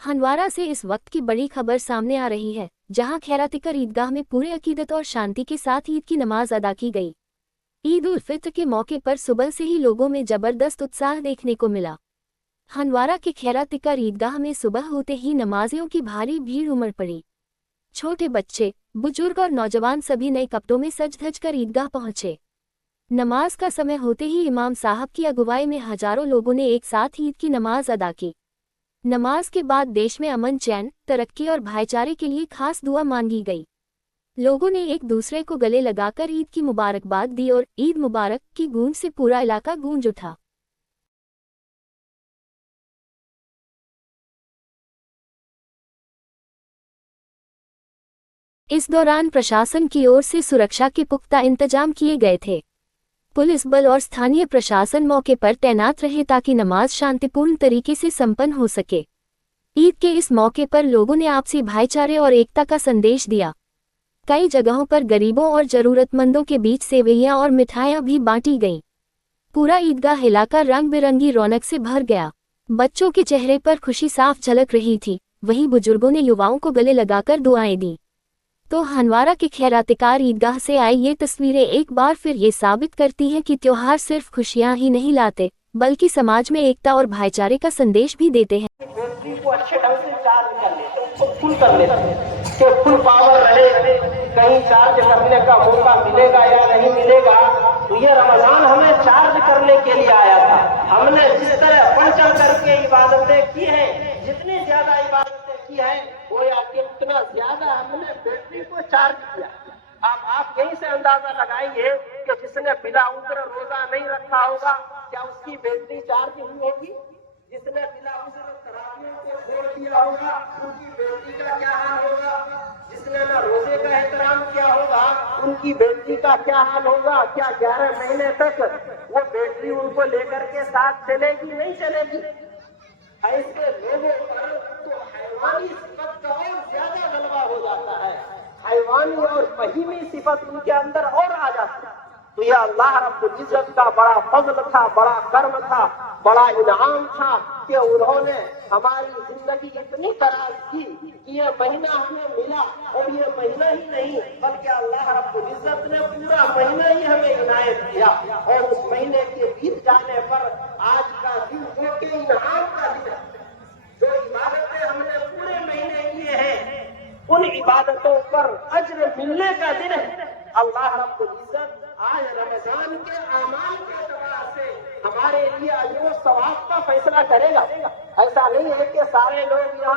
हंदवाड़ा से इस वक्त की बड़ी खबर सामने आ रही है, जहां खैरा तिकर ईदगाह में पूरे अकीदत और शांति के साथ ईद की नमाज अदा की गई। ईद उल फित्र के मौके पर सुबह से ही लोगों में जबरदस्त उत्साह देखने को मिला। हंदवाड़ा के खैरा तिकर ईदगाह में सुबह होते ही नमाजियों की भारी भीड़ उमड़ पड़ी। छोटे बच्चे, बुजुर्ग और नौजवान सभी नए कपड़ों में सज धज कर ईदगाह पहुंचे। नमाज का समय होते ही इमाम साहब की अगुवाई में हजारों लोगों ने एक साथ ईद की नमाज अदा की। नमाज के बाद देश में अमन, चैन, तरक्की और भाईचारे के लिए खास दुआ मांगी गई। लोगों ने एक दूसरे को गले लगाकर ईद की मुबारकबाद दी और ईद मुबारक की गूंज से पूरा इलाका गूंज उठा। इस दौरान प्रशासन की ओर से सुरक्षा के पुख्ता इंतजाम किए गए थे। पुलिस बल और स्थानीय प्रशासन मौके पर तैनात रहे ताकि नमाज शांतिपूर्ण तरीके से संपन्न हो सके। ईद के इस मौके पर लोगों ने आपसी भाईचारे और एकता का संदेश दिया। कई जगहों पर गरीबों और जरूरतमंदों के बीच सेवइयां और मिठाइयां भी बांटी गईं। पूरा ईदगाह इलाका रंग बिरंगी रौनक से भर गया। बच्चों के चेहरे पर खुशी साफ झलक रही थी, वहीं बुजुर्गों ने युवाओं को गले लगाकर दुआएं दी। तो हंदवाड़ा के खैरा तिकर ईदगाह से आई ये तस्वीरें एक बार फिर ये साबित करती हैं कि त्योहार सिर्फ खुशियां ही नहीं लाते, बल्कि समाज में एकता और भाईचारे का संदेश भी देते हैं। बैटरी को अच्छे ढंग से चार्ज कर लेते, उसको फुल कर लेते कि फुल पावर रहे। कहीं चार्ज करने का मौका मिलेगा या नहीं मिलेगा। तो ये रमजान हमें चार्ज करने के लिए आया था। हमने जिस तरह बढ़ चढ़ करके इबादतें की हैं, जितनी ज्यादा इबादतें की हैं, वो या कि उतना ज्यादा हमने बैटरी को चार्ज किया। अब आप यहीं से अंदाजा लगाइए कि जिसने बिना उज्र रोजा नहीं रखा होगा, क्या उसकी बैटरी चार्ज हुई होगी? जिसने बिना उज्र तरावियों को छोड़ दिया होगा, उनकी बैटरी का क्या हाल होगा? जिसने ना रोजे का एहतराम किया होगा, उनकी बैटरी का क्या हाल होगा? क्या 11 महीने तक वो बैटरी उनको लेकर के साथ चलेगी? नहीं चलेगी। ऐसे लोगों पर तो हैवानी सिफत का और ज्यादा गलबा हो जाता है। हैवानी और बहीमी सिफत उनके अंदर और आ जाती है। तो यह अल्लाह रब्बुल इज्जत का बड़ा फजल था, बड़ा कर्म था, बड़ा इनाम था कि उन्होंने हमारी जिंदगी इतनी तराश की कि यह महीना हमें मिला। और ये महीना ही नहीं, बल्कि अल्लाह रब्बुल इज्जत ने पूरा महीना ही हमें इनायत किया। और उस महीने के बीत जाने पर आज का दिन वो के इनाम का दिन है। जो इबादतें हमने पूरे महीने किए हैं, उन इबादतों पर अज्र मिलने का दिन है। अल्लाह रब्बुल इज्जत आज रमजान के आमाल के एतबार से हमारे लिए अजर और सवाब का फैसला करेगा। ऐसा नहीं है कि सारे लोग यहाँ